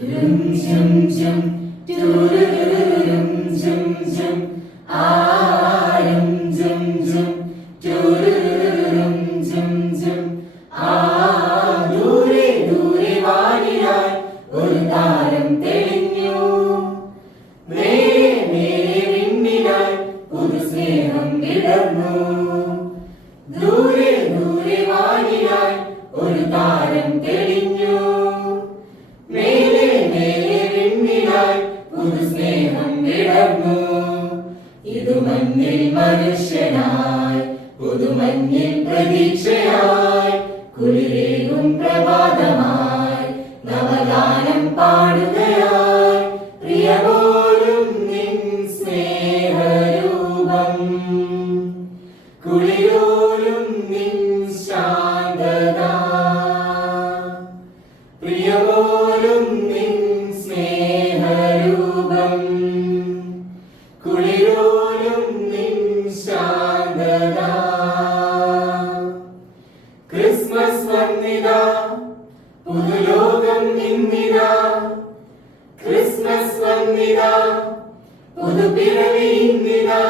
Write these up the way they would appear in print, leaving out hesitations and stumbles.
rum jum jum tururum jum jum rum jum jum tururum jum jum ദൂരെ ദൂരെ വാനിലായി ഒരു താരം തെളിഞ്ഞു മേലെ മേലെ വിണ്ണിലായി ഒരു സ്നേഹം വിടർന്നു ദൂരെ ദൂരെ വാനിലായി ഒരു താരം തെളിഞ്ഞു മേലെ മേലെ വിണ്ണിലായി ഒരു സ്നേഹം വിടർന്നു ഇതു മഞ്ഞിൽ മനുഷ്യനായി പുതുമഞ്ഞിൽ പ്രതീക്ഷയായി കുളിരേകും പ്രഭാതമായി നവഗാനം പാടുകയായി പ്രിയപോലും നിൻ സ്നേഹരൂപം കുളിരോലും നിൻ ശാന്തത പ്രിയപോലും നിൻ സ്നേഹരൂപം കുളിരോലും നിൻ ശാന്തത ക്രിസ്മസ് വന്നിതാ പുതുലോകം ഇന്നിതാ ക്രിസ്മസ് വന്നിതാ പുതുപിറവി ഇന്നിതാ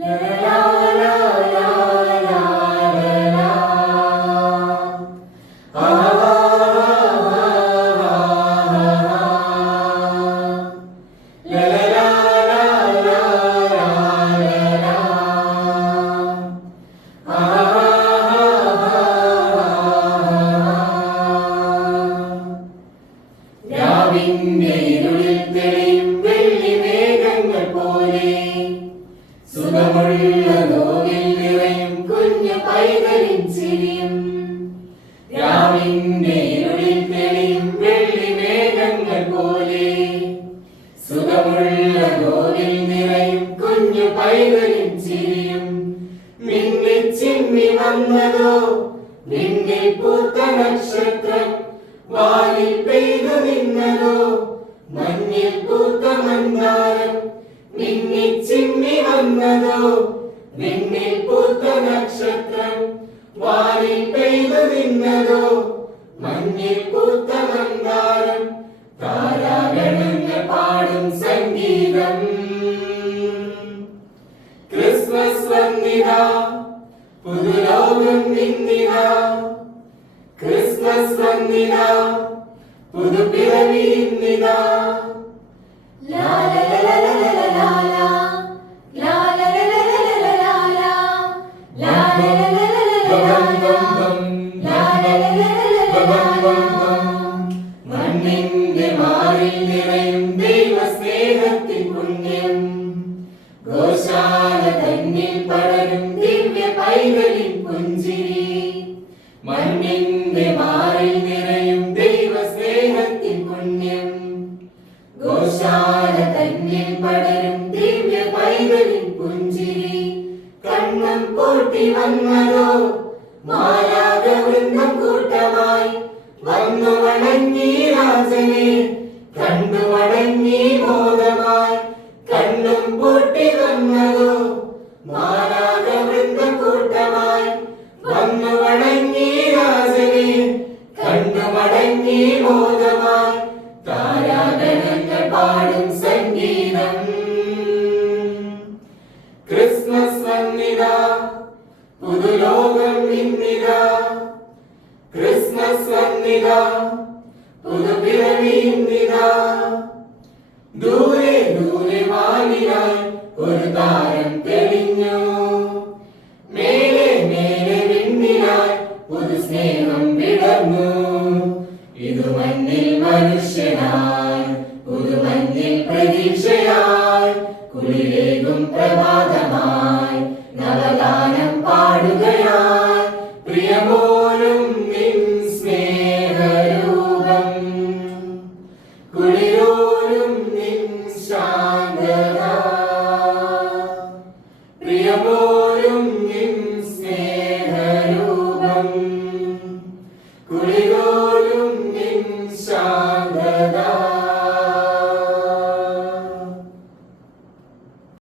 ലാ ലാ ലാ ലാ ലാ ഇരുളിൽ തെളിയും വെള്ളി മേഘങ്ങൾ പോലെ സുഖമുള്ള നോവിൽ നിറയും കുഞ്ഞു പൈതലിൻ ചിരിയും രാവിന്റെ ഇരുളിൽ തെളിയും വെള്ളി മേഘങ്ങൾ പോലെ സുഖമുള്ള നോവിൽ നിറയും കുഞ്ഞു പൈതലിൻ ചിരിയും മിന്നി ചിമ്മി വന്നതോ മിന്നിൽ പൂത്ത നക്ഷത്രം വാനിൽ പെയ്തു നിന്നതോ മഞ്ഞിൽ പൂത്ത മന്ദാരം മിന്നി ചിമ്മി വന്നതോ മിന്നിൽ പൂത്ത നക്ഷത്രം വാനിൽ പെയ്തു നിന്നതോ മഞ്ഞിൽ പൂത്ത മന്ദാരം താരാഗണങ്ങൾ പാടും സംഗീതം ക്രിസ്മസ് വന്നിതാ പുതുലോകം ഇന്നിതാ ക്രിസ്മസ് വന്നിതാ പുതുപിറവി ഇന്നിതാ ലാ ലാ ലാ ലാ ലാ ലാ ലാ ലാ ലാ ലാ ലാ ലാ ലാ ലാ മണ്ണിന്റെ മാറിൽ നിറയും ദൈവ സ്നേഹത്തിൻ പുണ്യം ഗോശാല തന്നിൽ പടരും ദിവ്യ പൈതലിൻ പുഞ്ചിരി മണ്ണിന്റെ മാറിൽ നിറയും ദൈവ സ്നേഹത്തിൻ പുണ്യം ഗോശാല തന്നിൽ പടരും ദിവ്യ പൈതലിൻ പുഞ്ചിരി കണ്ണം പൂട്ടി വന്നതോ മാലാഖ വൃന്ദം കൂട്ടമായി വന്നു വണങ്ങി രാജനെ കണ്ടു വണങ്ങി മോദമായി കണ്ണും പൂട്ടി വന്നതോ മാലാഖ വൃന്ദം കൂട്ടമായി വന്നു വണങ്ങി രാജനെ കണ്ടു മടങ്ങി മോദമായി താരാഗണങ്ങൾ പാടും സംഗീതം ക്രിസ്മസ് വന്നിതാ പുതുലോകം ഇന്നിതാ ക്രിസ്മസ് വന്നിതാ പുതുപിറവി ഇന്നിതാ ദൂരെ ദൂരെ വാനിലായി ഒരു താരം തെളിഞ്ഞു മേലെ മേലെ വിണ്ണിലായി ഒരു സ്നേഹം വിടർന്നു ഇതു മഞ്ഞിൽ മനുഷ്യനായി പുതുമഞ്ഞിൽ പ്രതീക്ഷയായി കുളിരേകും പ്രഭാതമായി നവഗാനം പാടുകയായി പ്രിയമോലും നിൻ സ്നേഹരൂപം കുളിരോലും നിൻ ശാന്തത പ്രിയമോലും നിൻ